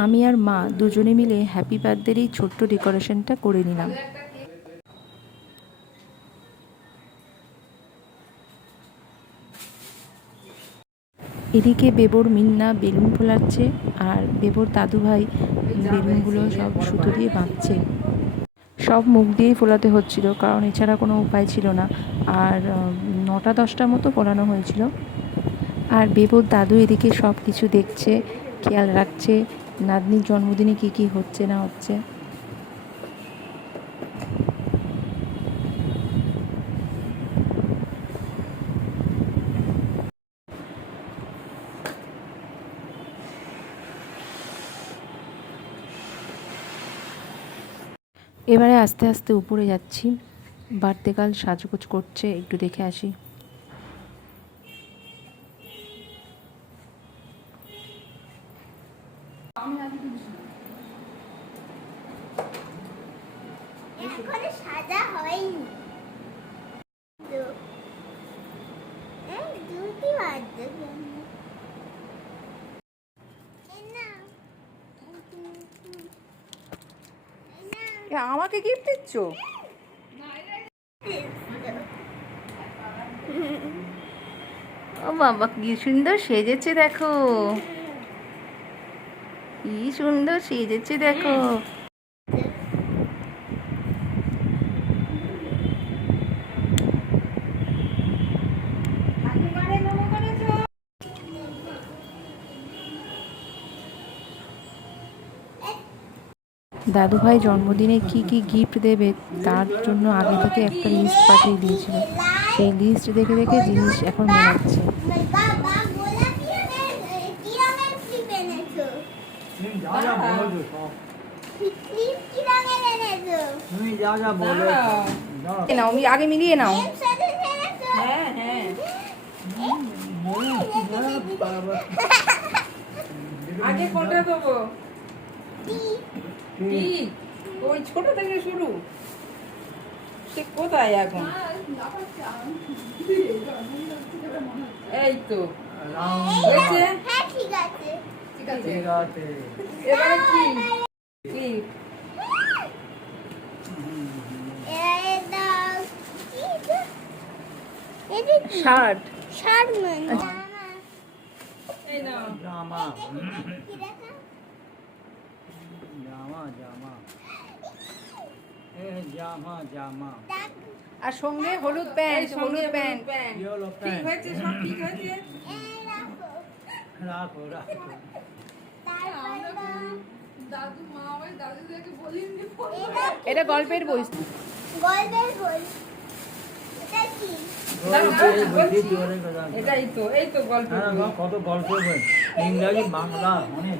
আমি আর মা দুজনে মিলে হ্যাপি বার্থডের এই ছোট্ট ডেকোরেশনটা করে নিলাম। এদিকে বেবোর মিন্না বেলুন ফোলাচ্ছে আর বেবোর দাদুভাই বেলুনগুলো সব সুতো দিয়ে বাঁধছে। সব মুখ দিয়েই ফোলাতে হচ্ছিল, কারণ এছাড়া কোনো উপায় ছিল না। আর 9টা-10টার মতো ফোলানো হয়েছিল। আর বেবোর দাদু এদিকে সব কিছু দেখছে, খেয়াল রাখছে নাতনির জন্মদিনে কী কী হচ্ছে না হচ্ছে। এবারে আস্তে আস্তে উপরে যাচ্ছি। বার্থডে সাজুগুজ করছে, একটু দেখে আসি। সাজা হয়নি। আমাকে গিফট দিচ্ছ? ও বাবা, কি সুন্দর সেজেছে দেখো, কি সুন্দর সেজেছে দেখো। দাদুভাই জন্মদিনে কি কি গিফট দেবে তার জন্য আগে থেকে একটা লিস্ট পাঠিয়ে দিয়েছিল। সেই লিস্ট দেখে দেখে জিনিস এখন মেলাচ্ছে। আমি আগে মিলিয়ে নাও। হ্যাঁ হ্যাঁ, আগে কোনটা দেবো? ওই ছোট থেকে শুরু, সে কোথায় এখন? এই তো এবারে কি কি শার্ট এই নাও। জামা জামা জামা আর সঙ্গে হলুদ প্যান্ট, হলুদ প্যান্ট। ঠিক হয়েছে, সব ঠিক হয়েছে। রাখো রাখো। এটা গল্পের বই। এটাই তো, এই তো গল্পের বই। কত গল্পের বই, ইংরাজি বাংলা অনেক।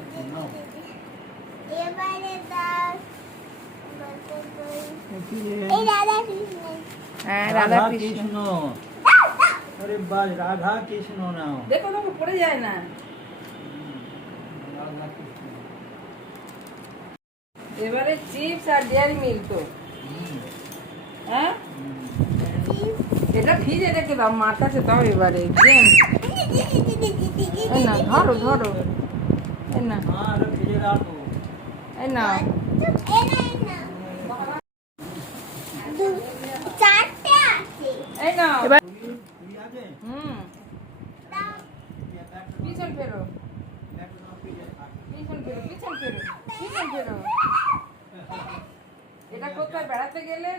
হ্যাঁ, রাধা কৃষ্ণ। আরে বাস, রাধা কৃষ্ণ নাও। দেখো দেখো, পড়ে যায় না। রাধা কৃষ্ণ। এবারে চিপস আর ডেয়ারি মিল্ক তো। হ্যাঁ, এটা ফ্রিজে রেখে দাও, মার কাছে দাও। এবারে এই না, ধরো ধরো, এই না, আর ফিরে রাখো। এই না। এই না, পুরি আছে? পিছন ফেরো, পিছন ফেরো, পিছন ফেরো, পিছন ফেরো। এটা কোথায় বেড়াতে গেলে?